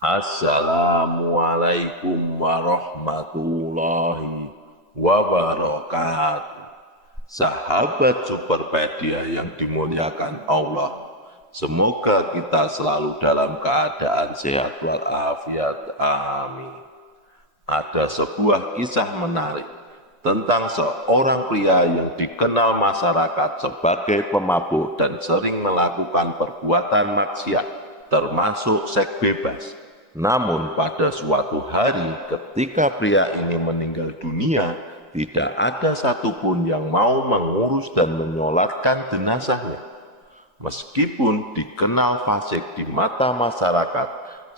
Assalamualaikum warahmatullahi wabarakatuh. Sahabat Superpedia yang dimuliakan Allah, semoga kita selalu dalam keadaan sehat walafiat. Amin. Ada sebuah kisah menarik tentang seorang pria yang dikenal masyarakat sebagai pemabuk dan sering melakukan perbuatan maksiat, termasuk seks bebas. Namun pada suatu hari ketika pria ini meninggal dunia, tidak ada satupun yang mau mengurus dan menyolatkan jenazahnya. Meskipun dikenal fasik di mata masyarakat,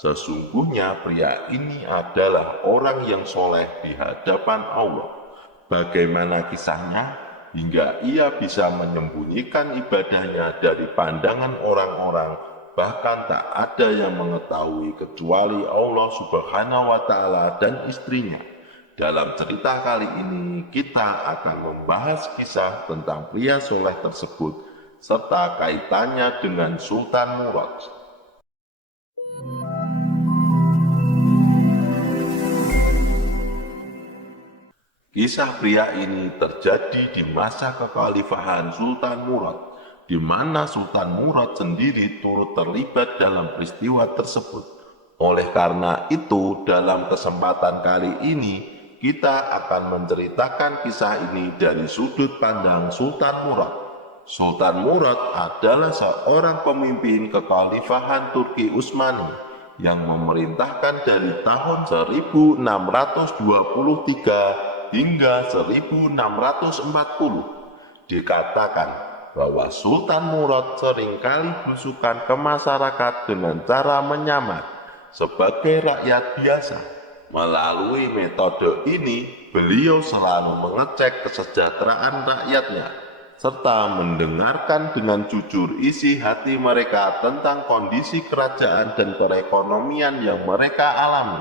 sesungguhnya pria ini adalah orang yang soleh di hadapan Allah. Bagaimana kisahnya hingga ia bisa menyembunyikan ibadahnya dari pandangan orang-orang, bahkan tak ada yang mengetahui kecuali Allah Subhanahu wa Ta'ala dan istrinya. Dalam cerita kali ini, kita akan membahas kisah tentang pria soleh tersebut serta kaitannya dengan Sultan Murad. Kisah pria ini terjadi di masa kekhalifahan Sultan Murad, di mana Sultan Murad sendiri turut terlibat dalam peristiwa tersebut. Oleh karena itu, dalam kesempatan kali ini, kita akan menceritakan kisah ini dari sudut pandang Sultan Murad. Sultan Murad adalah seorang pemimpin kekhalifahan Turki Utsmani yang memerintahkan dari tahun 1623 hingga 1640. Dikatakan bahwa Sultan Murad seringkali belusukan ke masyarakat dengan cara menyamar sebagai rakyat biasa. Melalui metode ini, beliau selalu mengecek kesejahteraan rakyatnya, serta mendengarkan dengan jujur isi hati mereka tentang kondisi kerajaan dan perekonomian yang mereka alami.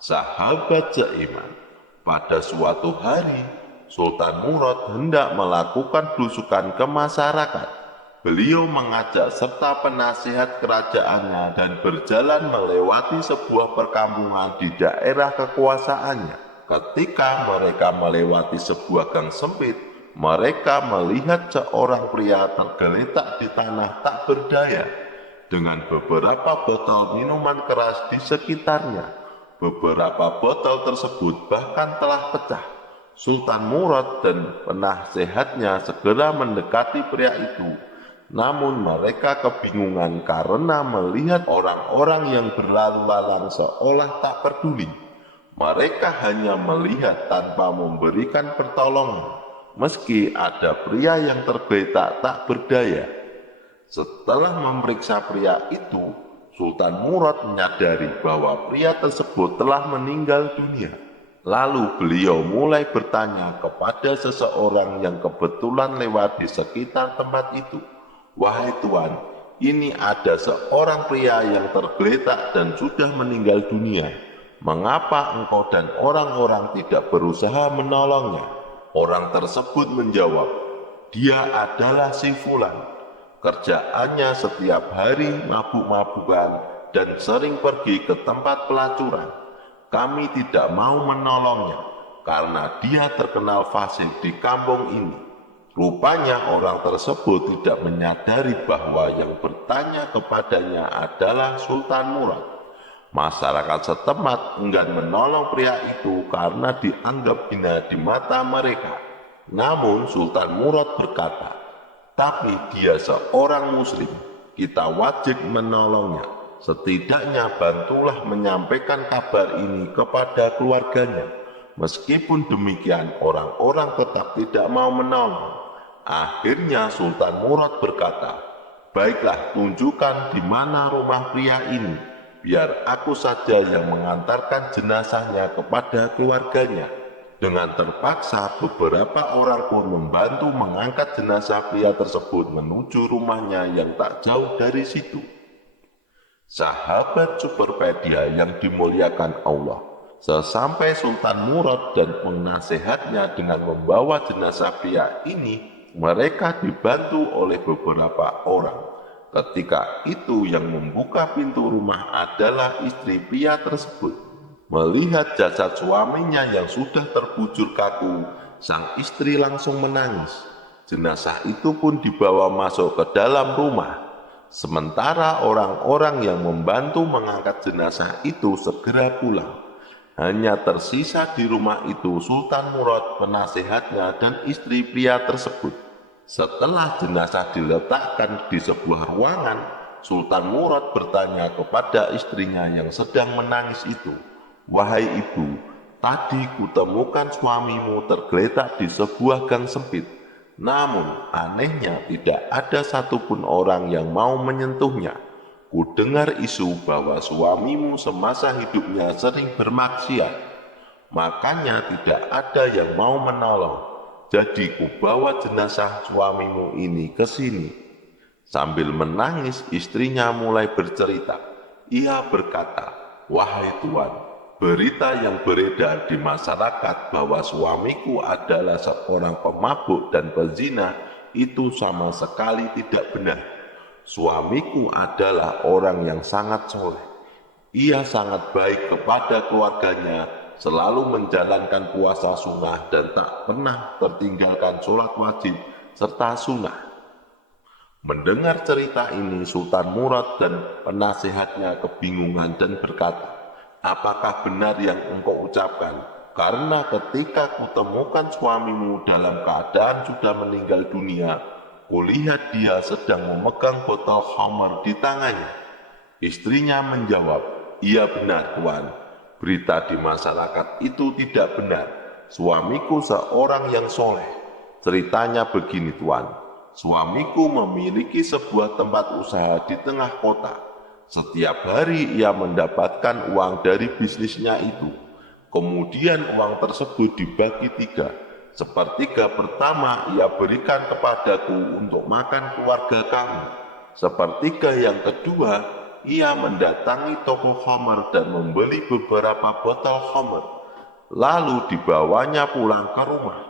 Sahabat seiman, pada suatu hari, Sultan Murad hendak melakukan belusukan ke masyarakat. Beliau mengajak serta penasihat kerajaannya dan berjalan melewati sebuah perkampungan di daerah kekuasaannya. Ketika mereka melewati sebuah gang sempit, mereka melihat seorang pria tergeletak di tanah tak berdaya dengan beberapa botol minuman keras di sekitarnya. Beberapa botol tersebut bahkan telah pecah. Sultan Murad dan penasehatnya segera mendekati pria itu. Namun mereka kebingungan karena melihat orang-orang yang berlalu lalang seolah tak peduli. Mereka hanya melihat tanpa memberikan pertolongan, meski ada pria yang tergeletak tak berdaya. Setelah memeriksa pria itu, Sultan Murad menyadari bahwa pria tersebut telah meninggal dunia. Lalu beliau mulai bertanya kepada seseorang yang kebetulan lewat di sekitar tempat itu. "Wahai Tuan, ini ada seorang pria yang tergeletak dan sudah meninggal dunia. Mengapa engkau dan orang-orang tidak berusaha menolongnya?" Orang tersebut menjawab, "Dia adalah si Fulan. Kerjaannya setiap hari mabuk-mabukan dan sering pergi ke tempat pelacuran. Kami tidak mau menolongnya karena dia terkenal fasik di kampung ini." Rupanya orang tersebut tidak menyadari bahwa yang bertanya kepadanya adalah Sultan Murad. Masyarakat setempat enggan menolong pria itu karena dianggap hina di mata mereka. Namun Sultan Murad berkata, "Tapi dia seorang muslim, kita wajib menolongnya. Setidaknya bantulah menyampaikan kabar ini kepada keluarganya." Meskipun demikian, orang-orang tetap tidak mau menolong. Akhirnya Sultan Murad berkata, "Baiklah, tunjukkan di mana rumah pria ini. Biar aku saja yang mengantarkan jenazahnya kepada keluarganya." Dengan terpaksa, beberapa orang pun membantu mengangkat jenazah pria tersebut menuju rumahnya yang tak jauh dari situ. Sahabat Superpedia yang dimuliakan Allah, sesampai Sultan Murad dan penasehatnya dengan membawa jenazah pria ini, mereka dibantu oleh beberapa orang. Ketika itu yang membuka pintu rumah adalah istri pria tersebut. Melihat jasad suaminya yang sudah terbujur kaku, sang istri langsung menangis. Jenazah itu pun dibawa masuk ke dalam rumah. Sementara orang-orang yang membantu mengangkat jenazah itu segera pulang. Hanya tersisa di rumah itu Sultan Murad, penasehatnya, dan istri pria tersebut. Setelah jenazah diletakkan di sebuah ruangan, Sultan Murad bertanya kepada istrinya yang sedang menangis itu, "Wahai ibu, tadi kutemukan suamimu tergeletak di sebuah gang sempit. Namun anehnya tidak ada satupun orang yang mau menyentuhnya. Kudengar isu bahwa suamimu semasa hidupnya sering bermaksiat. Makanya tidak ada yang mau menolong. Jadi kubawa jenazah suamimu ini ke sini." Sambil menangis, istrinya mulai bercerita. Ia berkata, "Wahai Tuan, berita yang beredar di masyarakat bahwa suamiku adalah seorang pemabuk dan pezina itu sama sekali tidak benar. Suamiku adalah orang yang sangat soleh. Ia sangat baik kepada keluarganya, selalu menjalankan puasa sunnah dan tak pernah tertinggalkan sholat wajib serta sunnah." Mendengar cerita ini, Sultan Murad dan penasehatnya kebingungan dan berkata, "Apakah benar yang engkau ucapkan? Karena ketika kutemukan suamimu dalam keadaan sudah meninggal dunia, kulihat dia sedang memegang botol khamar di tangannya." Istrinya menjawab, "Iya benar Tuan, berita di masyarakat itu tidak benar. Suamiku seorang yang soleh. Ceritanya begini Tuan, suamiku memiliki sebuah tempat usaha di tengah kota. Setiap hari ia mendapatkan uang dari bisnisnya itu. Kemudian uang tersebut dibagi tiga. Sepertiga pertama ia berikan kepadaku untuk makan keluarga kami. Sepertiga yang kedua ia mendatangi toko khamar dan membeli beberapa botol khamar, lalu dibawanya pulang ke rumah.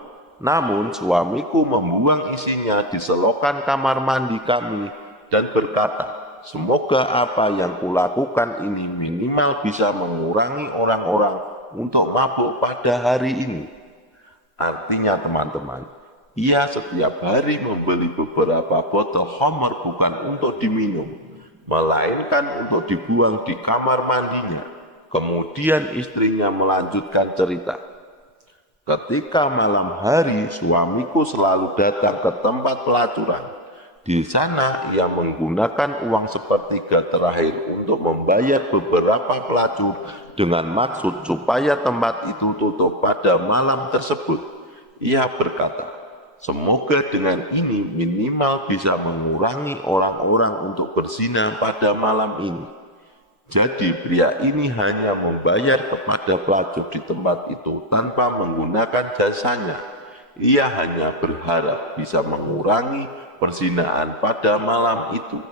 Namun suamiku membuang isinya di selokan kamar mandi kami dan berkata, 'Semoga apa yang kulakukan ini minimal bisa mengurangi orang-orang untuk mabuk pada hari ini.' Artinya teman-teman, ia setiap hari membeli beberapa botol khamar bukan untuk diminum, melainkan untuk dibuang di kamar mandinya. Kemudian istrinya melanjutkan cerita. "Ketika malam hari, suamiku selalu datang ke tempat pelacuran. Di sana ia menggunakan uang sepertiga terakhir untuk membayar beberapa pelacur dengan maksud supaya tempat itu tutup pada malam tersebut. Ia berkata, 'Semoga dengan ini minimal bisa mengurangi orang-orang untuk berzina pada malam ini.' Jadi pria ini hanya membayar kepada pelacur di tempat itu tanpa menggunakan jasanya. Ia hanya berharap bisa mengurangi perzinaan pada malam itu."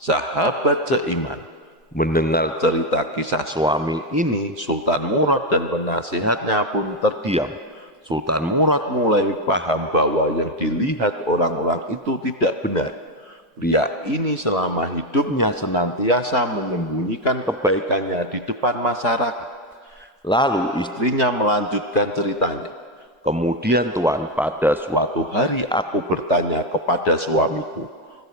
Sahabat seiman, mendengar cerita kisah suami ini, Sultan Murad dan penasehatnya pun terdiam. Sultan Murad mulai paham bahwa yang dilihat orang-orang itu tidak benar. Pria ini selama hidupnya senantiasa menyembunyikan kebaikannya di depan masyarakat. Lalu istrinya melanjutkan ceritanya. "Kemudian Tuan, pada suatu hari aku bertanya kepada suamiku,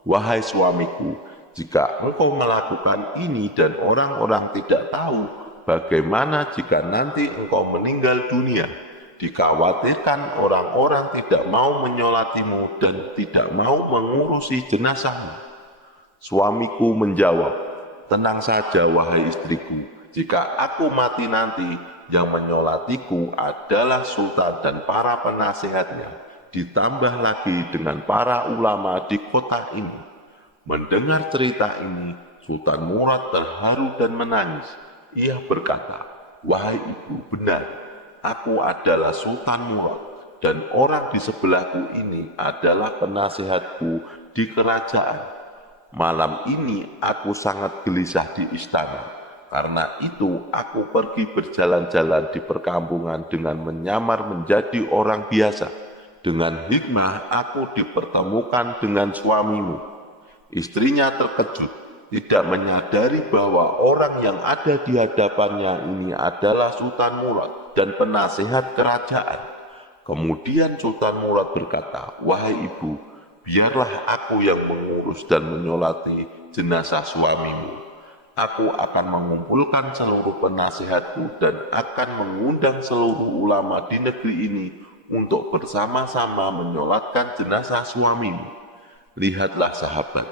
'Wahai suamiku, jika engkau melakukan ini dan orang-orang tidak tahu, bagaimana jika nanti engkau meninggal dunia?' Dikhawatirkan orang-orang tidak mau menyolatimu dan tidak mau mengurusi jenazahmu." Suamiku menjawab, "Tenang saja wahai istriku, jika aku mati nanti, yang menyolatiku adalah sultan dan para penasehatnya, ditambah lagi dengan para ulama di kota ini." Mendengar cerita ini, Sultan Murad terharu dan menangis. Ia berkata, "Wahai ibu, benar. Aku adalah Sultan Murad, dan orang di sebelahku ini adalah penasehatku di kerajaan. Malam ini aku sangat gelisah di istana. Karena itu aku pergi berjalan-jalan di perkampungan dengan menyamar menjadi orang biasa. Dengan hikmah aku dipertemukan dengan suamimu. Istrinya terkejut, tidak menyadari bahwa orang yang ada di hadapannya ini adalah Sultan Murad dan penasehat kerajaan. Kemudian Sultan Murad berkata, "Wahai ibu, biarlah aku yang mengurus dan menyolati jenazah suamimu. Aku akan mengumpulkan seluruh penasehatku dan akan mengundang seluruh ulama di negeri ini untuk bersama-sama menyolatkan jenazah suamimu." Lihatlah sahabat,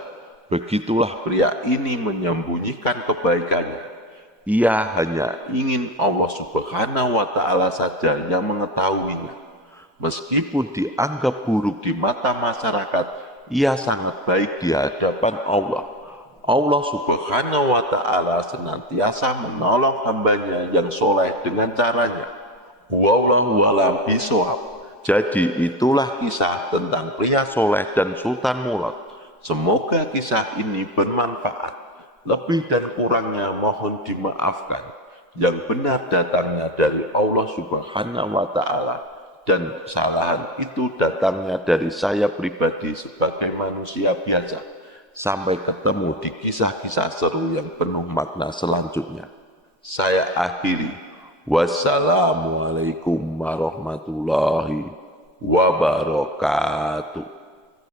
begitulah pria ini menyembunyikan kebaikannya. Ia hanya ingin Allah Subhanahu wa Ta'ala saja yang mengetahuinya. Meskipun dianggap buruk di mata masyarakat, ia sangat baik di hadapan Allah. Allah Subhanahu wa Ta'ala senantiasa menolong hambanya yang soleh dengan caranya. Wallahu a'lam bishawab. Jadi itulah kisah tentang pria soleh dan Sultan Murad. Semoga kisah ini bermanfaat. Lebih dan kurangnya mohon dimaafkan. Yang benar datangnya dari Allah Subhanahu wa Ta'ala, dan kesalahan itu datangnya dari saya pribadi sebagai manusia biasa. Sampai ketemu di kisah-kisah seru yang penuh makna selanjutnya. Saya akhiri. Wassalamualaikum warahmatullahi wabarakatuh.